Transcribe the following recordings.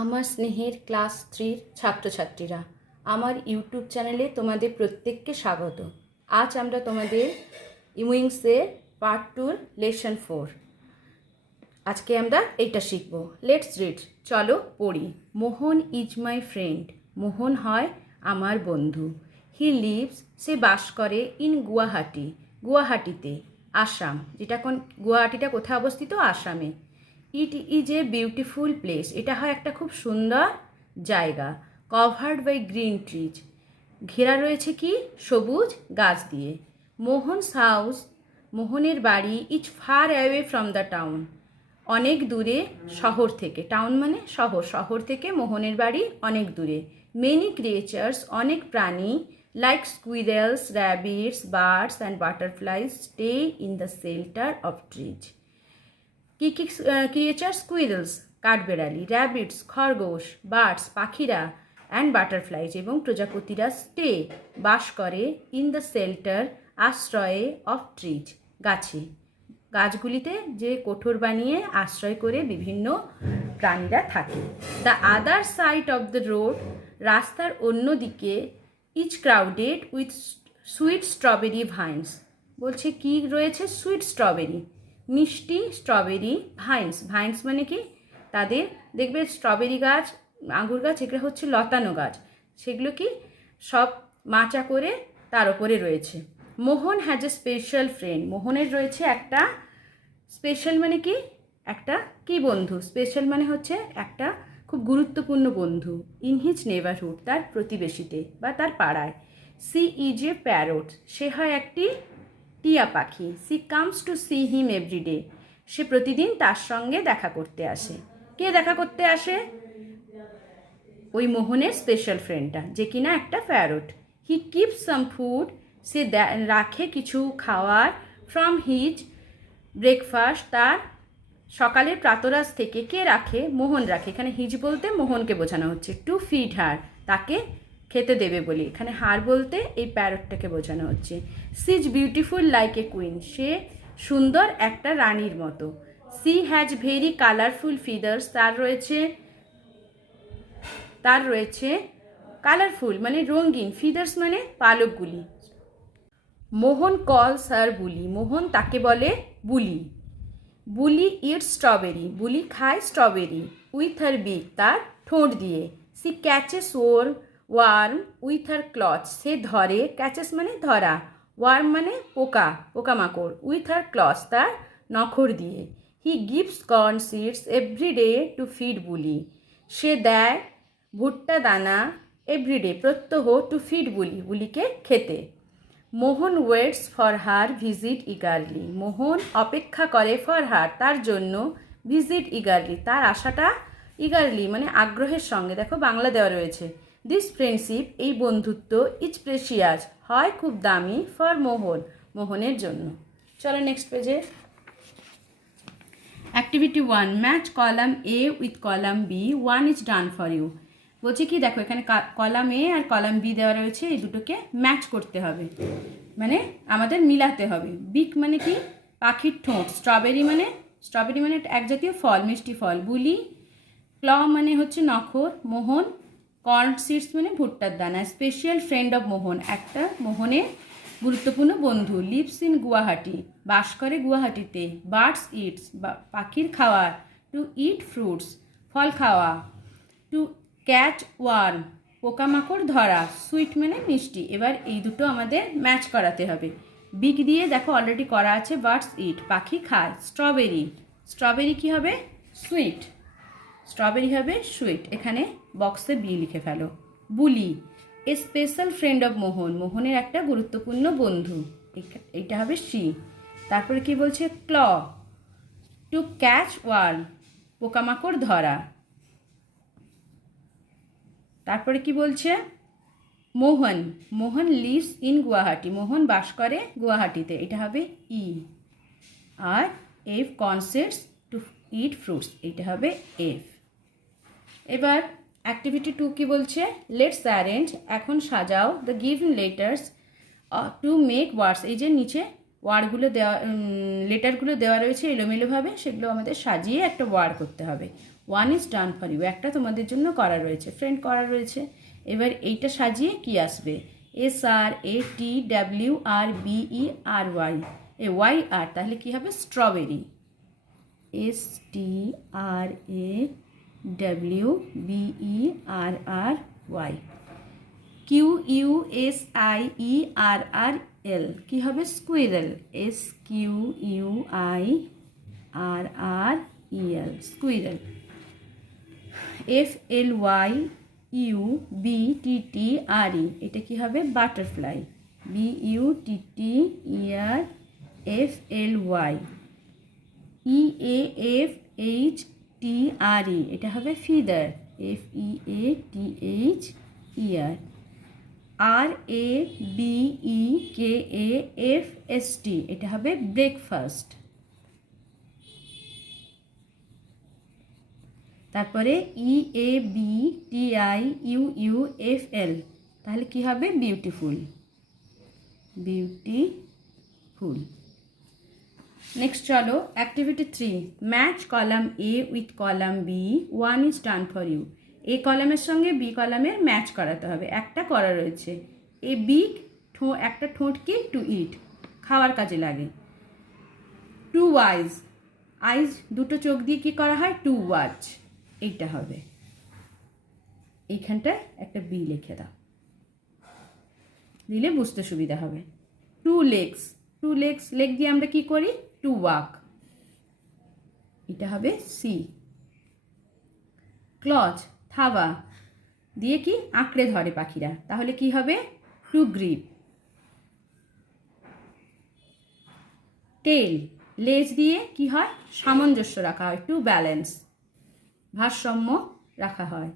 আমার স্নেহের ক্লাস 3 ছাত্রছাত্রীরা, আমার ইউটিউব চ্যানেলে তোমাদের প্রত্যেককে স্বাগত। আজ আমরা তোমাদের উইংসের পার্ট 2 লেসন 4 আজকে আমরা এইটা শিখব। লেটস রিড, চলো পড়ি। মোহন ইজ মাই ফ্রেন্ড, মোহন হয় আমার বন্ধু। হি লিভস, সে বাস করে ইন গুয়াহাটি, গুয়াহাটিতে, আসাম। গুয়াহাটিটা কোথায় অবস্থিত? আসামে। It is a beautiful place, এটা হয় একটা খুব সুন্দর জায়গা। কভার্ড বাই গ্রিন ট্রিজ, ঘেরা রয়েছে কি? সবুজ গাছ দিয়ে। মোহনস হাউস, মোহনের বাড়ি, is far away from the town, অনেক দূরে শহর থেকে। টাউন মানে শহর, শহর থেকে মোহনের বাড়ি অনেক দূরে। মেনি ক্রিয়েচার্স, অনেক প্রাণী, like squirrels, rabbits, birds and butterflies stay in the shelter of trees. কী কী ক্রিয়েচার? স্কুইরেলস কাঠবেড়ালি, র্যাবিটস খরগোশ, বার্ডস পাখিরা, অ্যান্ড বাটারফ্লাইজ এবং প্রজাপতিরা স্টে বাস করে, ইন দ্য শেল্টার আশ্রয়ে, অফ ট্রিজ গাছে, গাছগুলিতে যে কোঠর বানিয়ে আশ্রয় করে বিভিন্ন প্রাণীরা থাকে। The other side of the road, রাস্তার অন্য দিকে, is crowded with sweet strawberry vines, বলছে কি রয়েছে? সুইট স্ট্রবেরি, মিষ্টি স্ট্রবেরি ভাইন্স। ভাইন্স মানে কি? তাদের দেখবে স্ট্রবেরি গাছ, আঙুর গাছ, এগুলো হচ্ছে লতানো গাছ, সেগুলো কি সব মাচা করে তার ওপরে রয়েছে। মোহন হ্যাজ এ স্পেশাল ফ্রেন্ড, মোহনের রয়েছে একটা স্পেশাল মানে কি? একটা কি বন্ধু? স্পেশাল মানে হচ্ছে একটা খুব গুরুত্বপূর্ণ বন্ধু। ইন হিজ নেবারহুড, তার প্রতিবেশীতে বা তার পাড়ায়। সি ইজ এ প্যারট, সে হয় একটি টিয়া পাখি। She comes to see him every day, সে প্রতিদিন তার সঙ্গে দেখা করতে আসে। কে দেখা করতে আসে? ওই মোহনের স্পেশাল ফ্রেন্ডটা, যে কিনা একটা parrot. He keeps some food, সে রাখে কিছু খাওয়ার। ফ্রম হিজ ব্রেকফাস্ট, তার সকালের প্রাতরাশ থেকে। কে রাখে? মোহন রাখে। এখানে হিজ বলতে মোহনকে বোঝানো হচ্ছে। টু ফিড হার, তাকে খেতে দেবে বলে। এখানে হার বলতে এই প্যারটটাকে বোঝানো হচ্ছে। She is beautiful like a queen, সে সুন্দর একটা রানীর মতো। She has very colourful feathers, তার রয়েছে কালারফুল মানে রঙিন, ফিদার্স মানে পালকগুলি। মোহন কলস হার বুলি, মোহন তাকে বলে বুলি। বুলি ইটস স্ট্রবেরি, বুলি খায় স্ট্রবেরি। উইথ হার বিক, তার ঠোঁট দিয়ে। She catches worm with her clutch, সে ধরে, ক্যাচেস মানে ধরা, ওয়ার্ম মানে পোকা, পোকামাকড়, উইথ হার ক্লচ, তার নখর দিয়ে। He gives corn seeds every day to feed Buli, সে দেয় ভুট্টা দানা এভরিডে প্রত্যহ, টু ফিড বুলি, বুলিকে খেতে। Mohan waits for her visit eagerly, Mohan অপেক্ষা করে ফর হার, তার জন্য, ভিজিট ইগারলি, তার আশাটা, ইগারলি মানে আগ্রহের সঙ্গে। দেখো বাংলা দেওয়া রয়েছে। দিস ফ্রেন্ডশিপ, এই বন্ধুত্ব, ইজ প্রেশিয়াস, হয় খুব দামি, ফর মোহন, মোহনের জন্য। চলো নেক্সট পেজে। Activity 1, match column A with column B, 1 is done for you. বলছে কি? দেখো এখানে কলাম এ আর কলাম বি দেওয়া রয়েছে, এই দুটোকে ম্যাচ করতে হবে, মানে আমাদের মিলাতে হবে। বিক মানে কি? পাখির ঠোঁট। স্ট্রবেরি মানে এক জাতীয় ফল, মিষ্টি ফল। বুলি, ক্ল মানে হচ্ছে নখর। মোহন, কর্ন সিডস মানে ভুট্টার দানা। স্পেশাল ফ্রেন্ড অফ মোহন, একটা মোহনের গুরুত্বপূর্ণ বন্ধু। লিভস ইন গুয়াহাটি, বাস করে গুয়াহাটিতে। বার্ডস ইটস, পাখির খাওয়া। টু ইট ফ্রুটস, ফল খাওয়া। টু ক্যাচ ওয়ার্ম, পোকামাকড় ধরা। সুইট মানে মিষ্টি। এবার এই দুটো আমাদের ম্যাচ করাতে হবে। বিগ দিয়ে দেখো অলরেডি করা আছে। বার্ডস ইট, পাখি খায়। স্ট্রবেরি, স্ট্রবেরি কী হবে? সুইট, স্ট্রবেরি হবে সুইট। এখানে বক্সে বি লিখে ফেলো। বুলি, এ স্পেশাল ফ্রেন্ড অফ মোহন, মোহনের একটা গুরুত্বপূর্ণ বন্ধু, এইটা হবে সি। তারপরে কি বলছে? ক্ল, টু ক্যাচ ওয়ার্ম, পোকামাকড় ধরা। তারপরে কি বলছে? মোহন, মোহন লিভস ইন গুয়াহাটি, মোহন বাস করে গুয়াহাটিতে, এটা হবে ই। আর F concepts to eat fruits, এটা হবে এফ। এবার অ্যাক্টিভিটি 2 কি বলছে? লেটস অ্যারেঞ্জ, এখন সাজাও, the given letters to make words, এই যে নিচে ওয়ার্ডগুলো দেওয়া লেটারগুলো দেওয়া রয়েছে এলোমেলোভাবে, সেগুলো আমাদের সাজিয়ে একটা ওয়ার্ড করতে হবে। One is done for you, একটা তোমাদের জন্য করা রয়েছে, ফ্রেন্ড করা রয়েছে। এবার এইটা সাজিয়ে কি আসবে? SRATWRBERY, ওয়াই আর, তাহলে কি হবে? স্ট্রবেরি। STRAWBERRY। QUSIERRL, কি হবে? স্কুইরেল। SQUIRREL, squirrel. FLYUBTTRE, এটা কি হবে? বাটারফ্লাই। BUTTERFLY। EAFHTRE, এটা হবে ফিদার। FEATHER। RABEKAFST, এটা হবে ব্রেকফাস্ট। তারপরে EABTIUUFL, তাহলে কি হবে? বিউটিফুল। বিউটিফুল। নেক্সট চলো activity 3, match column A with column B, one is done for you. A কলামের সঙ্গে বি কলামের ম্যাচ করাতে হবে। একটা করা রয়েছে, এ বিগ, একটা ঠোঁট কি? টু ইট, খাওয়ার কাজে লাগে। টু আইজ, আইজ দুটো চোখ দিয়ে কি করা হয়? টু ওয়াচ, এইটা হবে। এইখানটায় একটা বি লিখে দাও, দিলে বুঝতে সুবিধা হবে। Two legs, two legs, leg দিয়ে আমরা কি করি? টু ওয়াক, এটা হবে সি। ক্লচ, থাবা দিয়ে কি আঁকড়ে ধরে পাখিরা, তাহলে কি হবে? Two grip. টেল, লেজ দিয়ে কি হয়? সামঞ্জস্য রাখা হয়, টু ব্যালেন্স, ভারসাম্য রাখা হয়।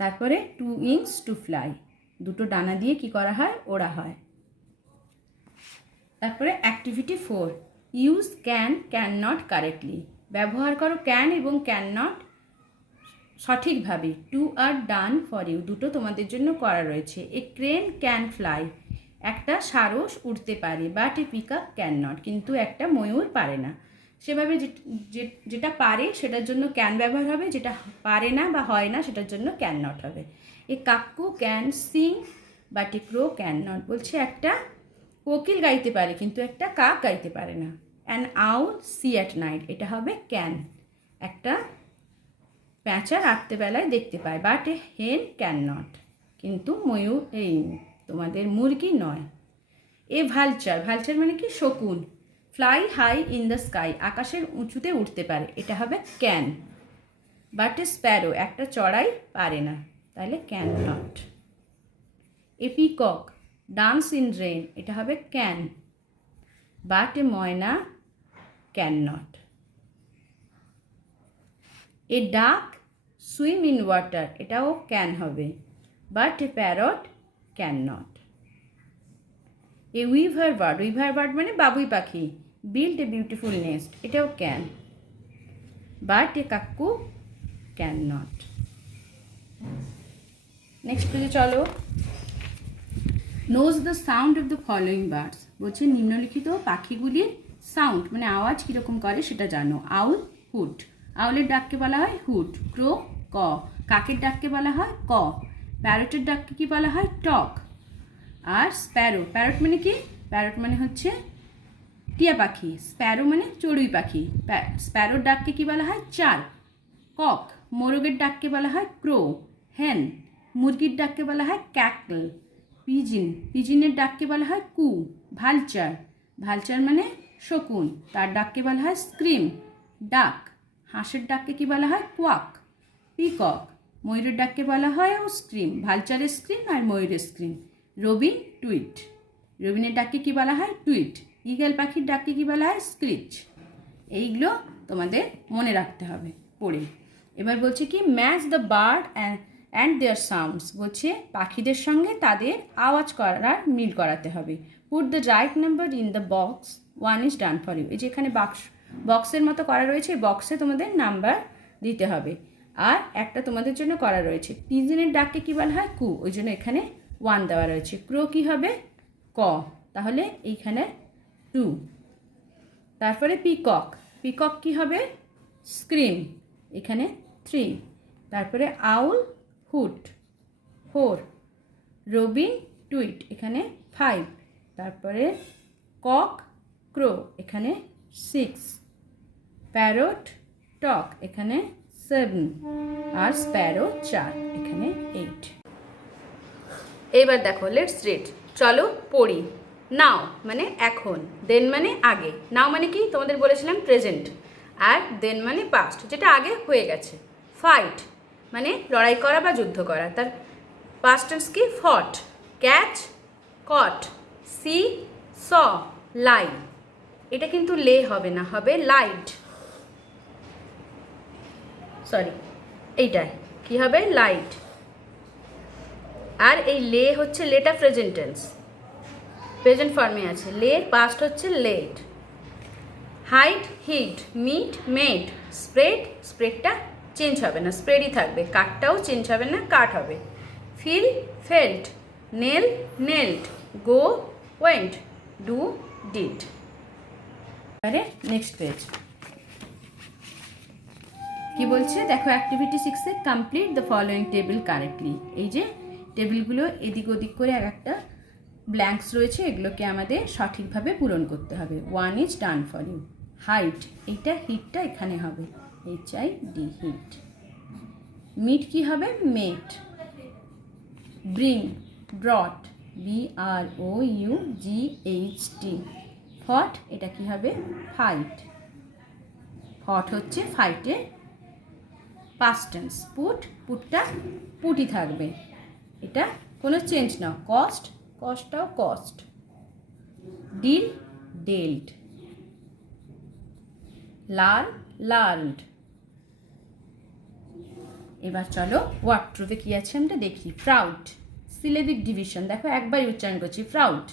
তারপরে টু উইংস টু ফ্লাই, দুটো ডানা দিয়ে কি করা হয়? ওড়া হয়। তারপরে activity 4, use can can not correctly, ব্যবহার করো ক্যান এবং ক্যান নট সঠিকভাবে। Two are done for you, দুটো তোমাদের জন্য করা রয়েছে। এ ক্রেন ক্যান ফ্লাই, একটা সারস উড়তে পারে, but A peacock can not, কিন্তু একটা ময়ূর পারে না। সেভাবে যেটা পারে সেটার জন্য ক্যান ব্যবহার হবে, যেটা পারে না বা হয় না সেটার জন্য ক্যান নট হবে। A cuckoo can sing but a crow can not, বলছে একটা কোকিল গাইতে পারে কিন্তু একটা কাক গাইতে পারে না। An owl see at night, এটা হবে ক্যান, একটা প্যাঁচা রাত্রেবেলায় দেখতে পায়, বাট এ হেন ক্যান নট, কিন্তু ময়ূর এই তোমাদের মুরগি নয়। এ ভালচার, ভালচার মানে কি? শকুন। Fly high in the sky, আকাশের উঁচুতে উঠতে পারে, এটা হবে ক্যান। বাট এ স্প্যারো, একটা চড়াই পারে না, তাহলে can not. A peacock dance in rain, এটা হবে can, but a myna can not. A duck swim in water, এটাও ক্যান হবে, but a parrot can not. A weaver bird, weaver bird মানে বাবুই পাখি, বিল্ড এ বিউটিফুল নেস্ট, এটাও can, but a cuckoo can not. Next পেজে চলো, note the sound of the following birds, বলছে নিম্নলিখিত পাখিগুলির সাউন্ড মানে আওয়াজ কীরকম করে সেটা জানো। আউল হুট, আউলের ডাককে বলা হয় হুট। ক্রো ক, কাকের ডাককে বলা হয় ক। প্যারটের ডাককে কি বলা হয়? টক। আর স্প্যারো, প্যারট মানে কি? প্যারট মানে হচ্ছে টিয়া পাখি, স্প্যারো মানে চড়ুই পাখি। স্প্যারোর ডাককে কি বলা হয়? চার। কক, মোরগের ডাককে বলা হয় ক্রো। হেন, মুরগির ডাককে বলা হয় ক্যাকল। পিজিন, পিজিনের ডাককে বলা হয় কু। ভালচার, ভালচার মানে শকুন, তার ডাককে বলা হয় স্ক্রিম। ডাক, হাঁসের ডাককে কি বলা হয়? কোয়াক। পিকক, ময়ূরের ডাককে বলা হয় ও স্ক্রিম, ভালচারের স্ক্রিম আর ময়ূরের স্ক্রিম। রবিন টুইট, রবিনের ডাককে কি বলা হয়? টুইট। ইগল পাখির ডাককে কি বলা হয়? স্ক্রিচ। এইগুলো তোমাদের মনে রাখতে হবে পড়ে। এবার বলছে কি match the bird and their sounds, বলছে পাখিদের সঙ্গে তাদের আওয়াজ করার মিল করাতে হবে। Put the right number in the box, one is done for you. এই যে এখানে বক্সের মতো করা রয়েছে, বক্সে তোমাদের নাম্বার দিতে হবে। আর একটা তোমাদের জন্য করা রয়েছে, পিজনের ডাককে কী বলা হয়? কু, ওই জন্য এখানে ওয়ান দেওয়া রয়েছে। ক্রো কী হবে? ক, তাহলে এইখানে 2। তারপরে পিকক, পিকক কি হবে? স্ক্রিম, এখানে 3। তারপরে আউল হুট 4, রবিন টুইট, এখানে 5। তারপরে কক ক্রো, এখানে 6, প্যারট টক, এখানে 7, আর স্প্যারো 4, এখানে 8। এবার দেখো, লেটস রিড, চলো পড়ি। নাও মানে এখন, দেন মানে আগে। নাও মানে কি তোমাদের বলেছিলাম প্রেজেন্ট, আর দেন মানে পাস্ট, যেটা আগে হয়ে গেছে। ফাইট মানে লড়াই করা বা যুদ্ধ করা, তার পাস্ট টেন্স কি? ফট। ক্যাচ কট, সি স, লাই, এটা কিন্তু লে হবে না, হবে লাইট, সরি এইটাই কি হবে? লাইট। আর এই লে হচ্ছে, লেটা প্রেজেন্ট টেন্স, প্রেজেন্ট ফর্মে আছে। লের পাস্ট হচ্ছে let. Hide hid, meet met, spread, স্প্রেডটা চেঞ্জ হবে না, স্প্রেডই থাকবে, কাটটাও চেঞ্জ হবে না, কাট হবে। Feel felt, nail nailed, go went, do did. আরে নেক্সট পেজ কি বলছে দেখো, অ্যাক্টিভিটি 6-এ complete the following table correctly. এই যে টেবিলগুলো এদিক ওদিক করে একটা ব্ল্যাঙ্কস রয়েছে, এগুলোকে আমাদের সঠিকভাবে পূরণ করতে হবে। 1 is done for you. Hide, এইটা হিটটা এখানে হবে, HID হিট। মিট কি হবে? Met. Bring brought, BROUGHT। Fought, এটা কি হবে? ফাইট। ফট হচ্ছে ফাইটে পাস্ট টেন্স। পুট, পুটটা পুটই থাকবে, এটা কোনো চেঞ্জ না। কস্ট, কস্টটাও cost. Deal dealt. Learn learned. এবার চলো ওয়ার্ডরোবে কি আছে আমরা দেখি। প্রাউড, সিলেবিক ডিভিশন, দেখো একবারই উচ্চারণ করছি, প্রাউড।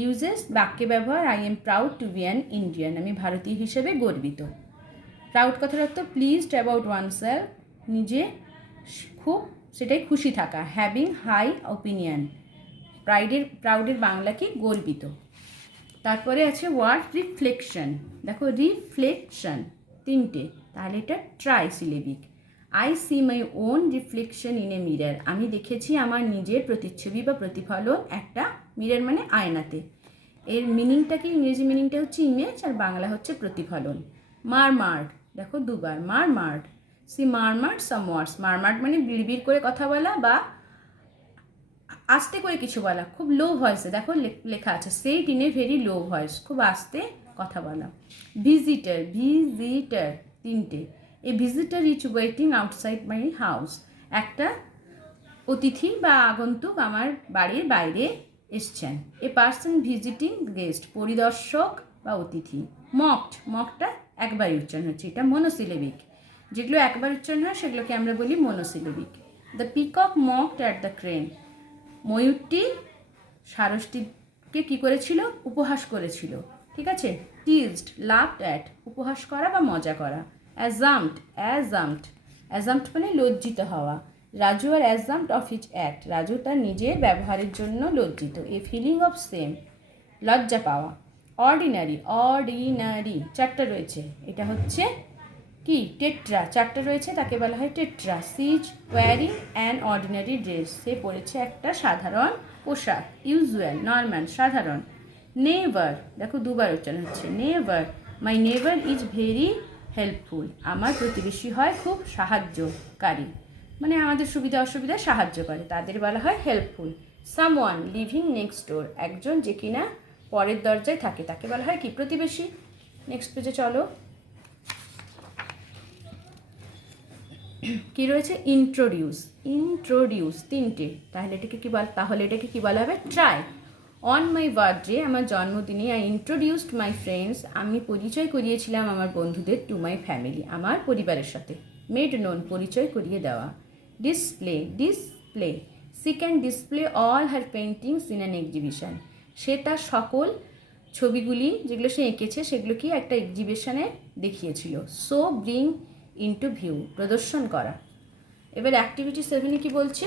ইউজেস, বাক্যে ব্যবহার, I am proud to be an Indian, আমি ভারতীয় হিসেবে গর্বিত। প্রাউড কথার অর্থ প্লিজড অ্যাবাউট ওয়ানসেলফ, নিজে খুব সেটাই খুশি থাকা। হ্যাভিং হাই ওপিনিয়ন, প্রাউডের বাংলা কি? গর্বিত। তারপরে আছে ওয়ার্ড রিফ্লেকশন, দেখো রিফ্লেকশন 3টে, তাহলে এটা trisyllabic. I see my own reflection in a mirror, আমি দেখেছি আমার নিজের প্রতিচ্ছবি বা প্রতিফলন একটা মিরর মানে আয়নাতে। এর মিনিংটা কি? ইংরেজি মিনিংটা হচ্ছে ইমেজ, আর বাংলা হচ্ছে প্রতিফলন। মারমার্ড, দেখো দুবার মারমার্ড। সি মারমার্ড সাম ওয়ার্ডস, মারমার্ড মানে বিড়বিড় করে কথা বলা বা আস্তে করে কিছু বলা, খুব লো ভয়েসে, দেখো লেখা আছে said in a very low voice, খুব আস্তে কথা বলা। ভিজিটার, ভিজিটার 3টে, a visitor is waiting outside my house, একটা অতিথি বা আগন্তুক আমার বাড়ির বাইরে এসছেন। এ পার্সন ভিজিটিং গেস্ট, পরিদর্শক বা অতিথি। মকড, মকটা একবারই উচ্চারণ হচ্ছে, এটা মনোসিলেবিক। যেগুলো একবার উচ্চারণ হয় সেগুলোকে আমরা বলি monosyllabic. The peacock mocked at the crane, ময়ূরটি ষাঁড়টিকে কী করেছিল? উপহাস করেছিল, ঠিক আছে। টিজড, লাভড অ্যাট, উপহাস করা বা মজা করা। অ্যাজাম্পড, অ্যাজাম্পড, অ্যাজাম্পড মানে লজ্জিত হওয়া। রাজু আর অ্যাজাম্পড অফ হিজ অ্যাক্ট, রাজু তার নিজের ব্যবহারের জন্য লজ্জিত। এ ফিলিং অফ সেম, লজ্জা পাওয়া। অর্ডিনারি, অর্ডিনারি 4টা রয়েছে, এটা হচ্ছে কি? টেট্রা, 4টা রয়েছে, তাকে বলা হয় tetra. She's wearing an ordinary dress, সে পরেছে একটা সাধারণ পোশাক। ইউজুয়াল, নর্মাল, সাধারণ। নেভার, দেখো দুবার উচ্চারণ হচ্ছে, never. My never is very helpful, আমার প্রতিবেশী হয় খুব সাহায্যকারী, মানে আমাদের সুবিধা অসুবিধা সাহায্য করে, তাদের বলা হয় হেল্পফুল। সামওয়ান লিভিং নেক্সট ডোর, একজন যে কিনা পরের দরজায় থাকে তাকে বলা হয় কি? প্রতিবেশী। নেক্সট পেজে চলো, কি রয়েছে? ইন্ট্রোডিউস, ইন্ট্রোডিউস 3টে, তাহলে এটাকে কি বলা হবে? ট্রাই। অন মাই বার্থডে, আমার জন্মদিনে, আই ইন্ট্রোডিউসড মাই ফ্রেন্ডস, আমি পরিচয় করিয়েছিলাম আমার বন্ধুদের। টু মাই ফ্যামিলি, আমার পরিবারের সাথে। মেড নোন, পরিচয় করিয়ে দেওয়া। Display, display, she can display all her paintings in an exhibition, সে তার সকল ছবিগুলি যেগুলো সে এঁকেছে সেগুলো কি একটা এক্সিবিশনে দেখিয়েছিল। সো ব্রিং ইনটু ভিউ, প্রদর্শন করা। এবার অ্যাক্টিভিটি 7-এ কি বলছে?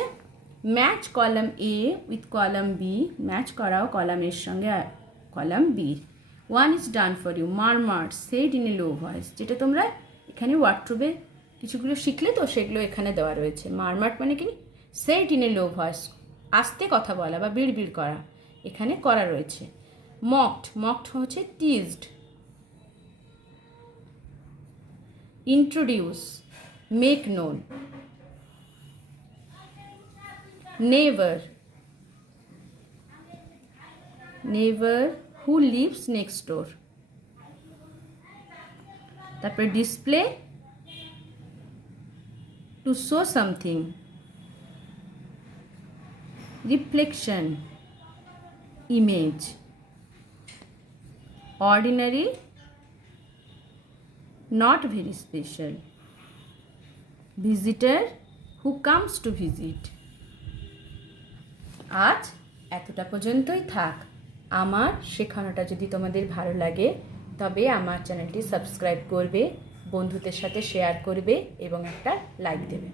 Match column A with column B, match করাও কলাম এর সঙ্গে কলাম বির। One is done for you, murmur said in a low voice, যেটা তোমরা এখানে ওয়ার্ডরোবে কিছুগুলো শিখলে তো সেগুলো এখানে দেওয়া রয়েছে। মারমার মানে কি, shed in a low voice, আস্তে কথা বলা বা বিড়বিড় করা, এখানে করা রয়েছে। মকড, মকড হচ্ছে teased. Introduce, make known. Never, never who lives next door. তারপরে display, to show something. Reflection, image. Ordinary, not very special. Visitor, who comes to visit. আজ এতটা পর্যন্তই থাক। আমার শেখানোটা যদি তোমাদের ভালো লাগে তবে আমার চ্যানেলটি সাবস্ক্রাইব করবে, বন্ধুদের সাথে শেয়ার করবে এবং একটা লাইক দেবে।